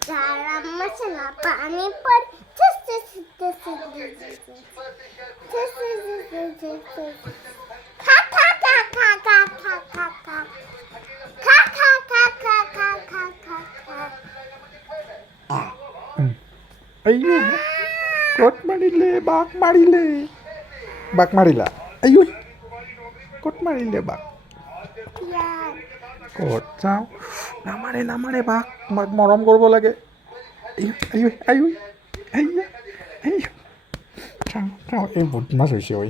गरम मसाला पानी पर ठस ठस ठस ठस ठस ठस खा खा खा खा खा खा खा खा खा खा खा खा खा खा खा खा ಅಯ್ಯೋ ಕೊಟ್ ಮಾಡಿಲ್ಲ ಬಾಕ್ ಮಾಡಿಲ್ಲ ಬಾಕ್ ಮಾಡಿಲ್ಲ ಅಯ್ಯೋ ಕೊಟ್ ಮಾಡಿಲ್ಲ ಬಾಕ್ यार ক'ত চাওঁ নামাৰে বাক মৰম কৰিব লাগে চাওঁ এই বদমাছ হৈছে ঐ